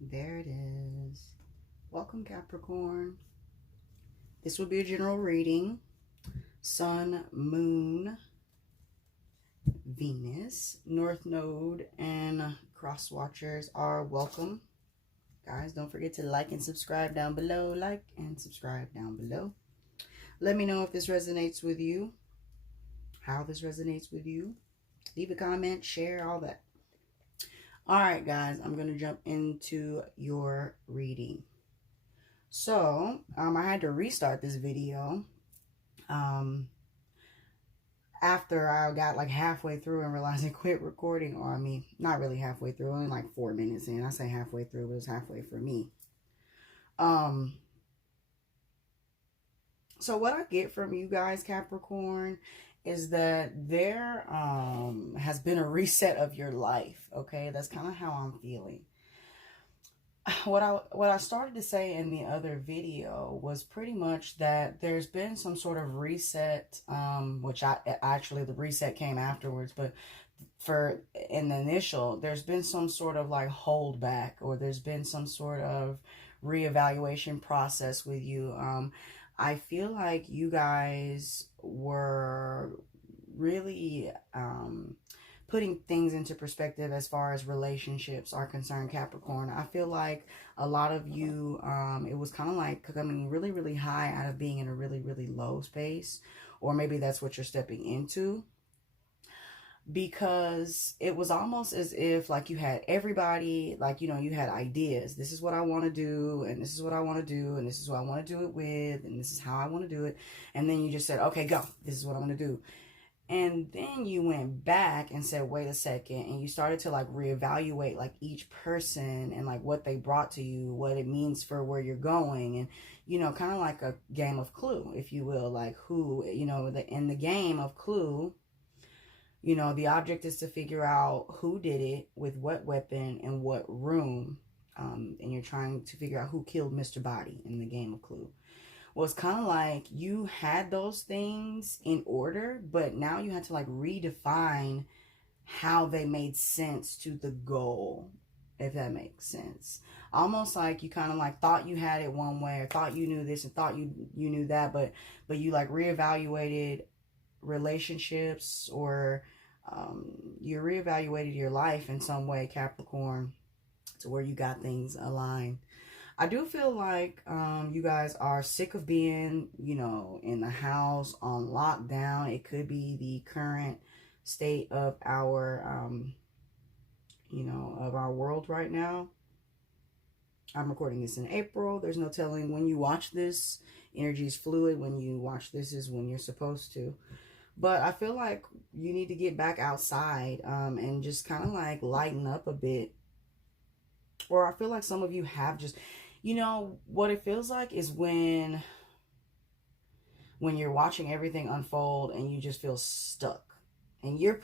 There it is. Welcome, Capricorn. This will be a general reading. Sun, Moon, Venus, North Node, and cross watchers are welcome. Guys, don't forget to like and subscribe down below. Like and subscribe down below. Let me know if this resonates with you, how this resonates with you. Leave a comment, share, all that. All right, guys, I'm going to jump into your reading. So, I had to restart this video after I got like halfway through and realized I quit recording. Or, I mean, not really halfway through, only like 4 minutes in. I say halfway through, but it was halfway for me. So what I get from you guys, Capricorn, is that there has been a reset of your life. Okay, that's kind of how I'm feeling. What I started to say in the other video was pretty much that there's been some sort of reset, which actually the reset came afterwards, but for in the initial, there's been some sort of like hold back, or there's been some sort of reevaluation process with you. I feel like you guys were really putting things into perspective as far as relationships are concerned, Capricorn. I feel like a lot of you, it was kind of like coming really, really high out of being in a really, really low space. Or maybe that's what you're stepping into. Because it was almost as if like you had everybody, like, you know, you had ideas. This is what I want to do, and this is what I want to do, and this is who I want to do it with, and this is how I want to do it. And then you just said, okay, go. This is what I'm going to do. And then you went back and said, wait a second. And you started to like reevaluate like each person and like what they brought to you, what it means for where you're going. And, you know, kind of like a game of Clue, if you will, like who, you know, in the game of Clue, you know, the object is to figure out who did it, with what weapon, and what room. And you're trying to figure out who killed Mr. Body in the game of Clue. Well, it's kind of like you had those things in order, but now you had to like redefine how they made sense to the goal, if that makes sense. Almost like you kind of like thought you had it one way, or thought you knew this and thought you knew that, but you like reevaluated relationships, or you reevaluated your life in some way, Capricorn, to where you got things aligned. I do feel like you guys are sick of being, you know, in the house on lockdown. It could be the current state of our, you know, of our world right now. I'm recording this in April. There's no telling when you watch this. Energy is fluid. When you watch this is when you're supposed to. But I feel like you need to get back outside and just kind of like lighten up a bit. Or I feel like some of you have just, you know, what it feels like is when you're watching everything unfold and you just feel stuck. And you're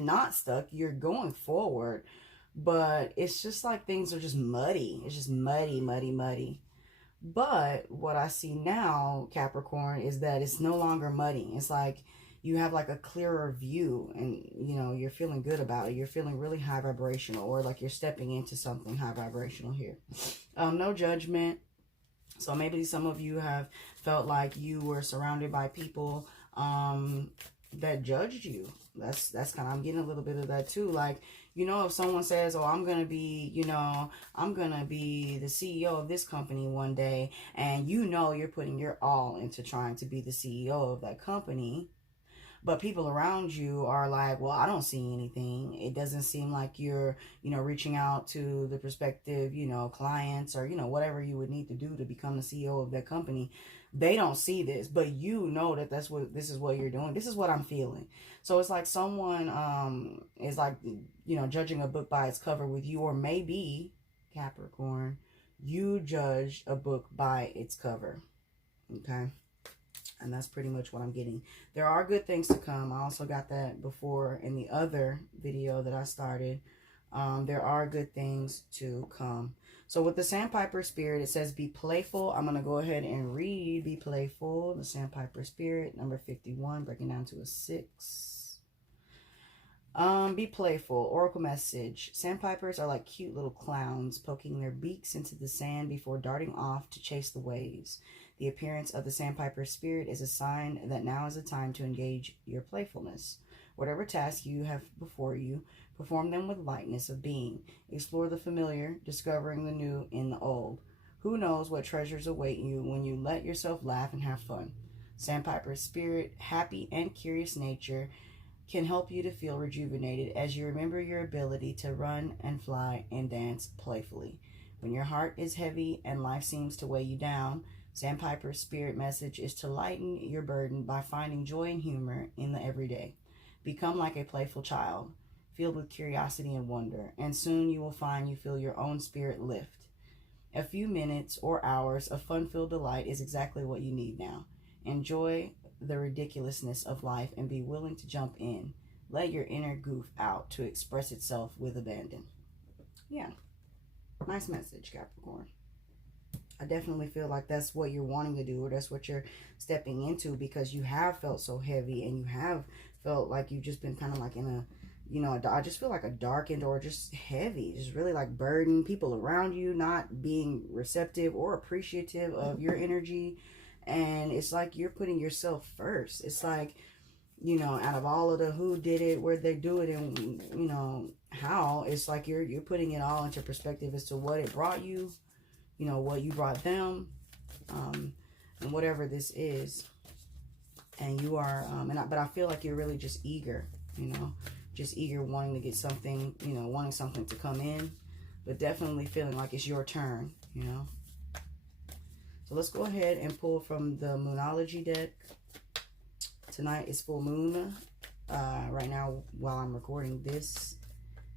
not stuck, you're going forward. But it's just like things are just muddy. It's just muddy, muddy, muddy. But what I see now, Capricorn, is that it's no longer muddy. It's like you have like a clearer view, and, you know, you're feeling good about it. You're feeling really high vibrational, or like you're stepping into something high vibrational here. No judgment. So maybe some of you have felt like you were surrounded by people that judged you. That's kind of, I'm getting a little bit of that too. Like, you know, if someone says, oh, I'm going to be, you know, I'm going to be the CEO of this company one day, and you know you're putting your all into trying to be the CEO of that company, but people around you are like, well, I don't see anything. It doesn't seem like you're, you know, reaching out to the prospective, you know, clients, or, you know, whatever you would need to do to become the CEO of that company. They don't see this, but you know that this is what you're doing. This is what I'm feeling. So it's like someone is like, you know, judging a book by its cover with you, or maybe, Capricorn, you judged a book by its cover. Okay. And that's pretty much what I'm getting. There are good things to come. I also got that before in the other video that I started. There are good things to come. So with the Sandpiper Spirit, it says be playful. I'm going to go ahead and read Be Playful, the Sandpiper Spirit, number 51, breaking down to a 6. Be playful. Oracle message. Sandpipers are like cute little clowns poking their beaks into the sand before darting off to chase the waves. The appearance of the sandpiper spirit is a sign that now is the time to engage your playfulness. Whatever tasks you have before you, perform them with lightness of being. Explore the familiar, discovering the new in the old. Who knows what treasures await you when you let yourself laugh and have fun. Sandpiper spirit, happy and curious nature, can help you to feel rejuvenated as you remember your ability to run and fly and dance playfully. When your heart is heavy and life seems to weigh you down, Sandpiper's spirit message is to lighten your burden by finding joy and humor in the everyday. Become like a playful child, filled with curiosity and wonder, and soon you will find you feel your own spirit lift. A few minutes or hours of fun-filled delight is exactly what you need now. Enjoy the ridiculousness of life and be willing to jump in. Let your inner goof out to express itself with abandon. Yeah, nice message, Capricorn. I definitely feel like that's what you're wanting to do, or that's what you're stepping into, because you have felt so heavy and you have felt like you've just been kind of like in a, you know, I just feel like a darkened or just heavy, just really like burdened, people around you not being receptive or appreciative of your energy. And it's like you're putting yourself first. It's like, you know, out of all of the who did it, where they do it, and, you know, how, it's like you're putting it all into perspective as to what it brought you, you know, what you brought them, and whatever this is. And you are, but I feel like you're really just eager, you know, just eager, wanting to get something, you know, wanting something to come in, but definitely feeling like it's your turn, you know. So let's go ahead and pull from the Numerology deck. Tonight is full moon. Right now, while I'm recording this,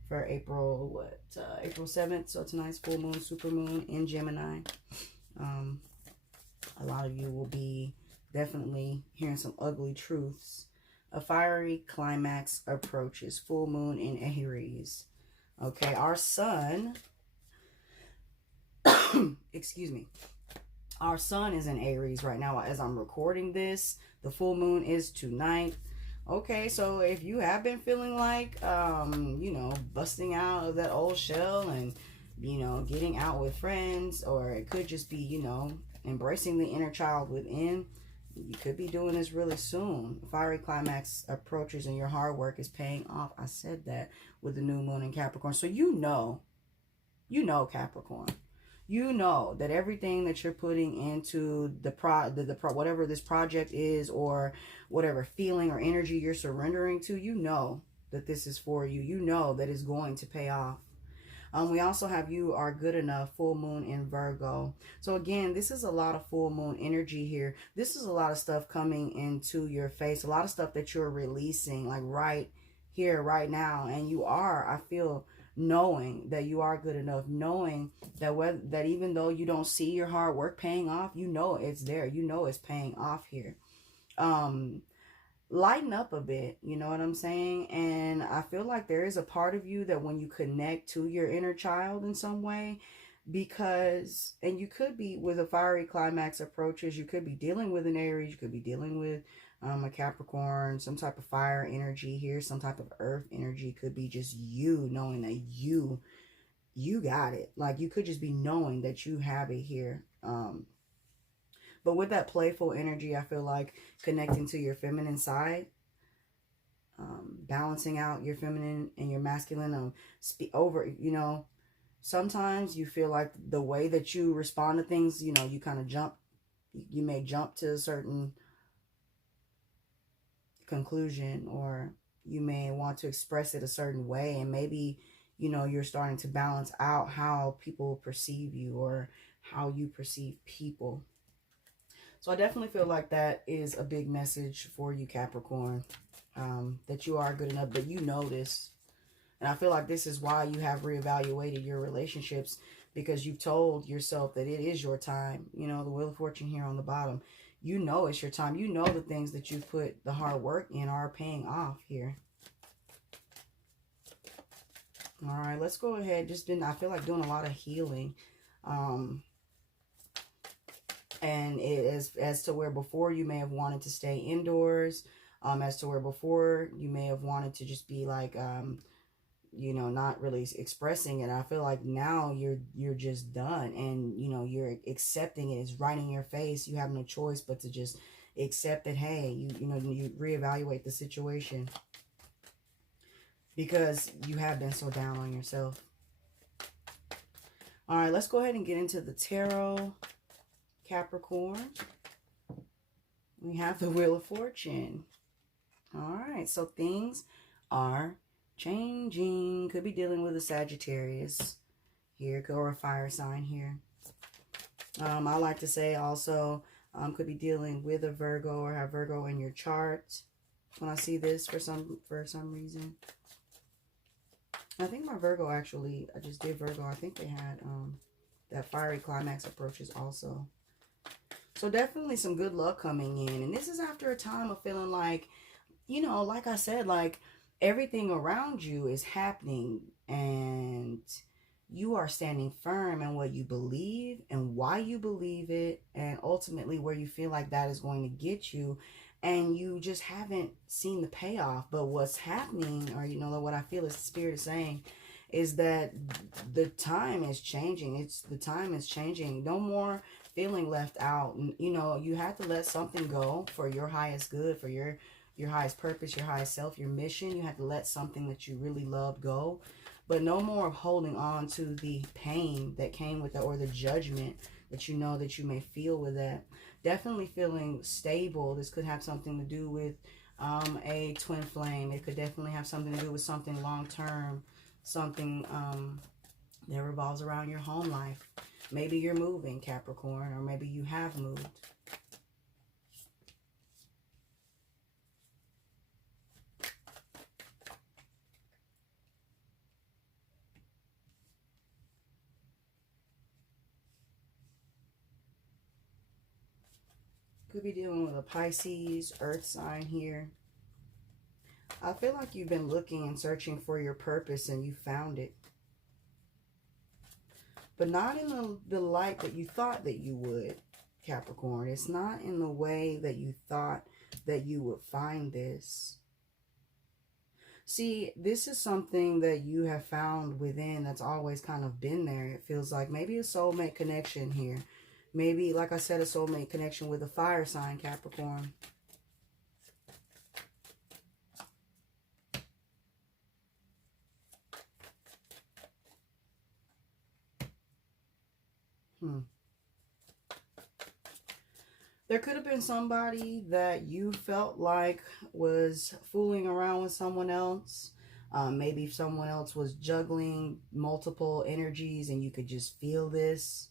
for April 7th. So tonight's full moon, super moon in Gemini. A lot of you will be definitely hearing some ugly truths. A fiery climax approaches. Full moon in Aries. Okay, our sun, excuse me. Our sun is in Aries right now as I'm recording this. The full moon is tonight. Okay, so if you have been feeling like, you know, busting out of that old shell and, you know, getting out with friends, or it could just be, you know, embracing the inner child within, you could be doing this really soon. Fiery climax approaches and your hard work is paying off. I said that with the new moon in Capricorn. So you know, Capricorn. You know that everything that you're putting into the whatever this project is, or whatever feeling or energy you're surrendering to, you know that this is for you. You know that it's going to pay off. We also have you are good enough, full moon in Virgo. So again, this is a lot of full moon energy here. This is a lot of stuff coming into your face, a lot of stuff that you're releasing, like right here, right now. And you are, I feel, knowing that you are good enough, knowing that that even though you don't see your hard work paying off, you know it's there, you know it's paying off here. Lighten up a bit, you know what I'm saying? And I feel like there is a part of you that when you connect to your inner child in some way, because, and you could be with a fiery climax approaches, you could be dealing with an Aries, you could be dealing with a Capricorn, some type of fire energy here, some type of earth energy. Could be just you knowing that you got it. Like you could just be knowing that you have it here. But with that playful energy, I feel like connecting to your feminine side, balancing out your feminine and your masculine, you know, sometimes you feel like the way that you respond to things, you know, you kind of you may jump to a certain conclusion, or you may want to express it a certain way, and maybe, you know, you're starting to balance out how people perceive you or how you perceive people. So I definitely feel like that is a big message for you, Capricorn, that you are good enough, but you know this. And I feel like this is why you have reevaluated your relationships, because you've told yourself that it is your time. You know, the Wheel of Fortune here on the bottom. You know it's your time. You know the things that you put the hard work in are paying off here. All right, let's go ahead. I feel like doing a lot of healing. And it is as to where before you may have wanted to stay indoors. As to where before you may have wanted to just be like, you know, not really expressing it. I feel like now you're just done, and you know, you're accepting it. It's right in your face. You have no choice but to just accept that, hey, you know, you reevaluate the situation, because you have been so down on yourself. All right, let's go ahead and get into the tarot, Capricorn. We have the Wheel of Fortune. All right, so things are changing. Could be dealing with a Sagittarius here, or a fire sign here. I like to say also, could be dealing with a Virgo or have Virgo in your chart. When I see this for some reason. I think my Virgo actually, I just did Virgo. I think they had that fiery climax approaches also. So definitely some good luck coming in. And this is after a time of feeling like, you know, like I said, like everything around you is happening and you are standing firm in what you believe and why you believe it, and ultimately where you feel like that is going to get you, and you just haven't seen the payoff. But what's happening, or you know, what I feel is the Spirit is saying, is that the time is changing. The time is changing. No more feeling left out. You know, you have to let something go for your highest good, for your highest purpose, your highest self, your mission. You have to let something that you really loved go. But no more of holding on to the pain that came with it, or the judgment that you know that you may feel with that. Definitely feeling stable. This could have something to do with a twin flame. It could definitely have something to do with something long-term, something that revolves around your home life. Maybe you're moving, Capricorn, or maybe you have moved. Could be dealing with a Pisces, earth sign here. I feel like you've been looking and searching for your purpose and you found it. But not in the light that you thought that you would, Capricorn. It's not in the way that you thought that you would find this. See, this is something that you have found within that's always kind of been there. It feels like maybe a soulmate connection here. Maybe, like I said, a soulmate connection with a fire sign, Capricorn. There could have been somebody that you felt like was fooling around with someone else. Maybe someone else was juggling multiple energies and you could just feel this.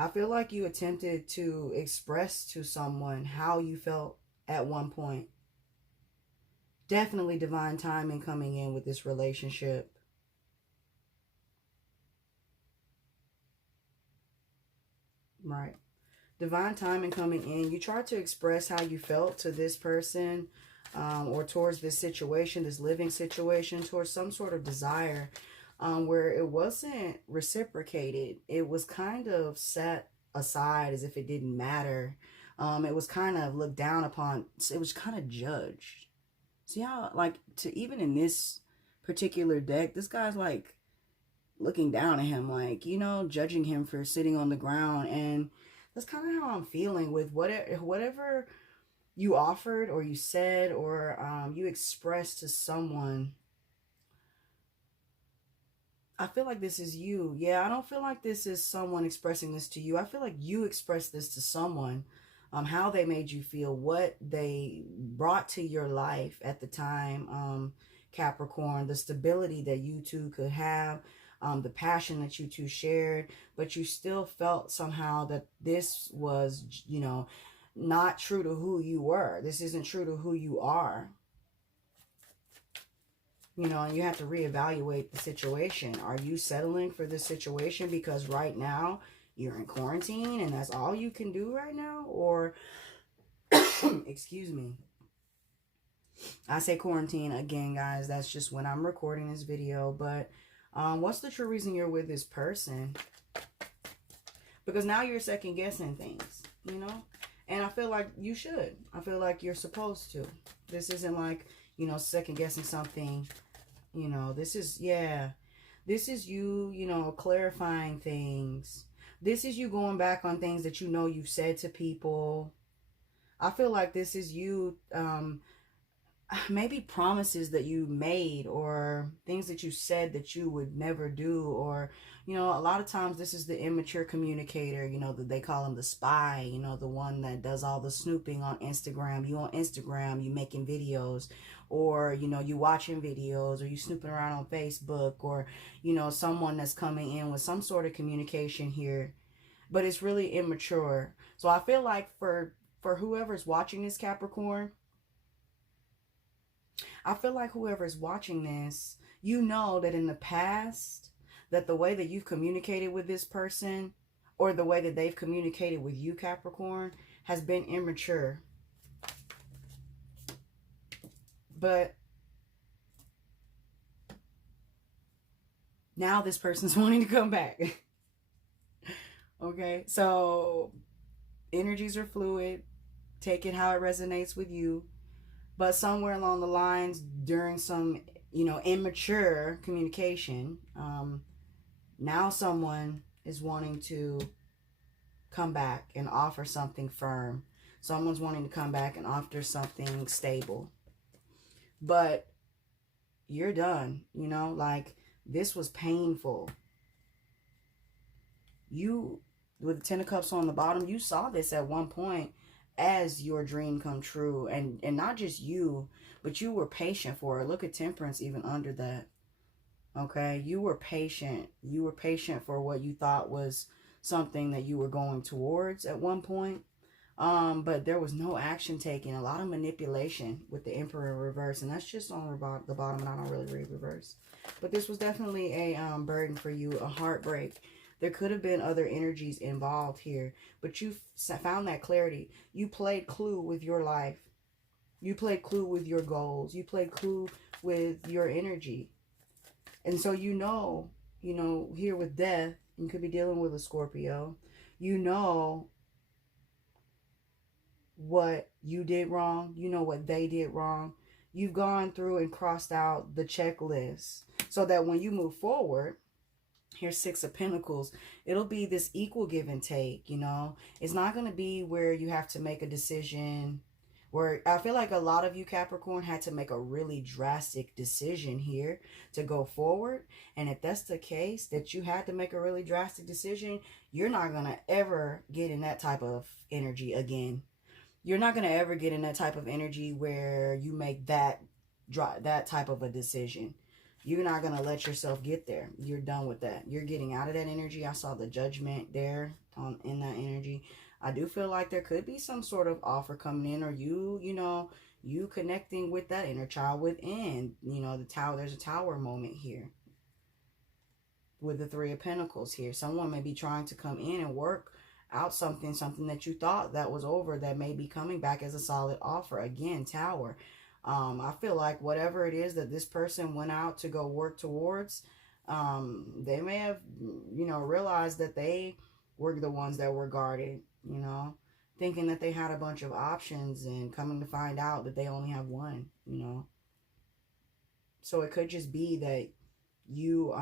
I feel like you attempted to express to someone how you felt at one point. Definitely divine timing coming in with this relationship. Right. Divine timing coming in. You tried to express how you felt to this person, or towards this situation, this living situation, towards some sort of desire, where it wasn't reciprocated. It was kind of set aside as if it didn't matter. It was kind of looked down upon. It was kind of judged. See how, like, even in this particular deck, this guy's like looking down at him, like, you know, judging him for sitting on the ground. And that's kind of how I'm feeling with whatever you offered or you said or you expressed to someone. I feel like this is you. Yeah, I don't feel like this is someone expressing this to you. I feel like you expressed this to someone. How they made you feel, what they brought to your life at the time, Capricorn, the stability that you two could have, the passion that you two shared, but you still felt somehow that this was, you know, not true to who you were. This isn't true to who you are. You know, and you have to reevaluate the situation. Are you settling for this situation because right now you're in quarantine and that's all you can do right now? Or, excuse me, I say quarantine again, guys. That's just when I'm recording this video. But what's the true reason you're with this person? Because now you're second guessing things, you know? And I feel like you should. I feel like you're supposed to. This isn't like, you know, second guessing something. You know, this is, yeah. This is you, you know, clarifying things. This is you going back on things that you know you've said to people. I feel like this is you, maybe promises that you made or things that you said that you would never do. Or, you know, a lot of times this is the immature communicator, you know, that they call him the spy, you know, the one that does all the snooping on Instagram. You on Instagram, you making videos, or, you know, you watching videos, or you snooping around on Facebook, or, you know, someone that's coming in with some sort of communication here, but it's really immature. So I feel like for whoever's watching this, Capricorn, I feel like whoever's watching this, you know that in the past, that the way that you've communicated with this person, or the way that they've communicated with you, Capricorn, has been immature. But now this person's wanting to come back. Okay, so energies are fluid. Take it how it resonates with you. But somewhere along the lines, during some, you know, immature communication, now someone is wanting to come back and offer something firm. Someone's wanting to come back and offer something stable. But you're done, you know, like this was painful. You, with the Ten of Cups on the bottom, you saw this at one point as your dream come true. And not just you, but you were patient for it. Look at Temperance even under that. Okay, you were patient. You were patient for what you thought was something that you were going towards at one point. But there was no action taken. A lot of manipulation with the Emperor in reverse. And that's just on the bottom, and I don't really read reverse. But this was definitely a burden for you, a heartbreak. There could have been other energies involved here, but you found that clarity. You played Clue with your life. You played Clue with your goals. You played Clue with your energy. And so you know, here with Death, you could be dealing with a Scorpio. You know what you did wrong. You know what they did wrong. You've gone through and crossed out the checklist so that when you move forward, here's Six of Pentacles, it'll be this equal give and take, you know. It's not going to be where you have to make a decision, where I feel like a lot of you, Capricorn, had to make a really drastic decision here to go forward. And if that's the case, that you had to make a really drastic decision, you're not going to ever get in that type of energy again. You're not going to ever get in that type of energy where you make that type of a decision. You're not going to let yourself get there. You're done with that. You're getting out of that energy. I saw the Judgment there in that energy. I do feel like there could be some sort of offer coming in, or you connecting with that inner child within. You know, the Tower, there's a Tower moment here with the Three of Pentacles here. Someone may be trying to come in and work out something that you thought that was over, that may be coming back as a solid offer. Again, Tower. I feel like whatever it is that this person went out to go work towards, they may have, realized that they were the ones that were guarded, thinking that they had a bunch of options, and coming to find out that they only have one, So it could just be that you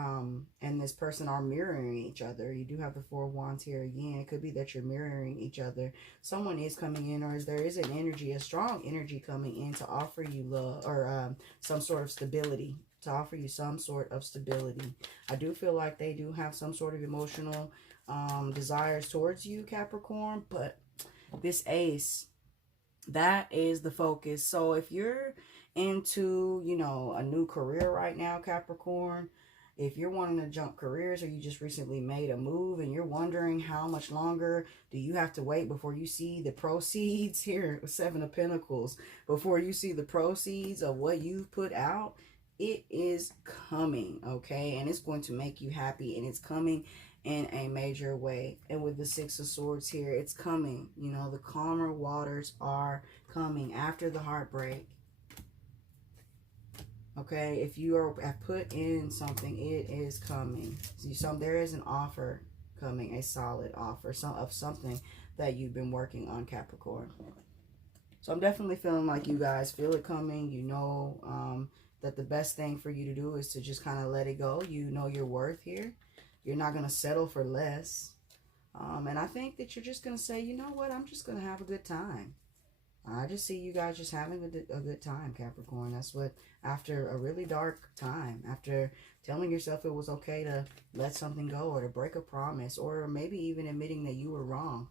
and this person are mirroring each other. You do have the Four of Wands here again. It could be that you're mirroring each other. Someone is coming in, or there is an energy, a strong energy coming in to offer you love, or some sort of stability, to offer you some sort of stability. I do feel like they do have some sort of emotional desires towards you, Capricorn, but this Ace, that is the focus. So if you're into, a new career right now, Capricorn, if you're wanting to jump careers, or you just recently made a move and you're wondering how much longer do you have to wait before you see the proceeds here, Seven of Pentacles, before you see the proceeds of what you've put out, it is coming, okay? And it's going to make you happy, and it's coming in a major way. And with the Six of Swords here, it's coming. The calmer waters are coming after the heartbreak. Okay, if you have put in something, it is coming. There is an offer coming, a solid offer of something that you've been working on, Capricorn. So I'm definitely feeling like you guys feel it coming. You know that the best thing for you to do is to just kind of let it go. You know your worth here. You're not going to settle for less. And I think that you're just going to say, you know what, I'm just going to have a good time. I just see you guys just having a good time, Capricorn. That's what, after a really dark time, after telling yourself it was okay to let something go or to break a promise, or maybe even admitting that you were wrong.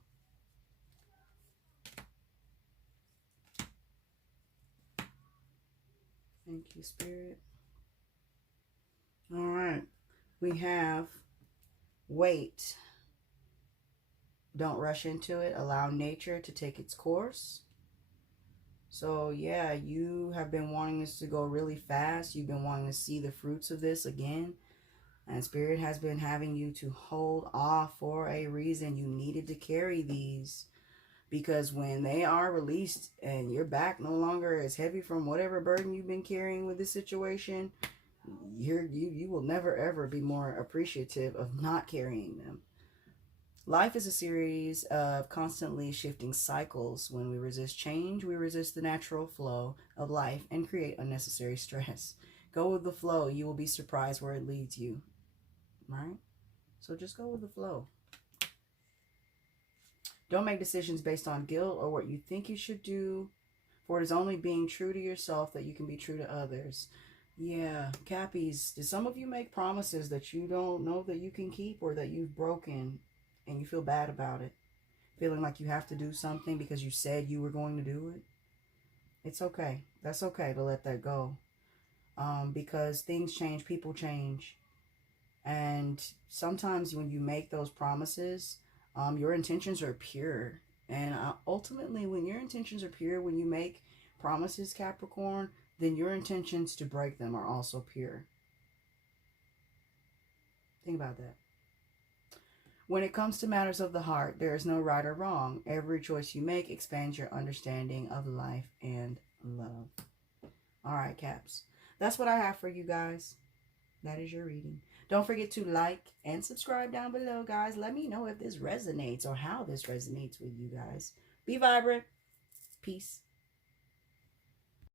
Thank you, Spirit. All right. We have wait. Don't rush into it. Allow nature to take its course. So, yeah, you have been wanting this to go really fast. You've been wanting to see the fruits of this again. And Spirit has been having you to hold off for a reason. You needed to carry these. Because when they are released and your back no longer is heavy from whatever burden you've been carrying with this situation, you will never ever be more appreciative of not carrying them. Life is a series of constantly shifting cycles. When we resist change, we resist the natural flow of life and create unnecessary stress. Go with the flow. You will be surprised where it leads you. Right? So just go with the flow. Don't make decisions based on guilt or what you think you should do, for it is only being true to yourself that you can be true to others. Yeah, Cappies, did some of you make promises that you don't know that you can keep, or that you've broken and you feel bad about it? Feeling like you have to do something because you said you were going to do it? It's okay. That's okay to let that go. Because things change, people change. And sometimes when you make those promises, your intentions are pure. And ultimately, when your intentions are pure, when you make promises, Capricorn, then your intentions to break them are also pure. Think about that. When it comes to matters of the heart, there is no right or wrong. Every choice you make expands your understanding of life and love. All right, Caps. That's what I have for you guys. That is your reading. Don't forget to like and subscribe down below, guys. Let me know if this resonates or how this resonates with you guys. Be vibrant. Peace.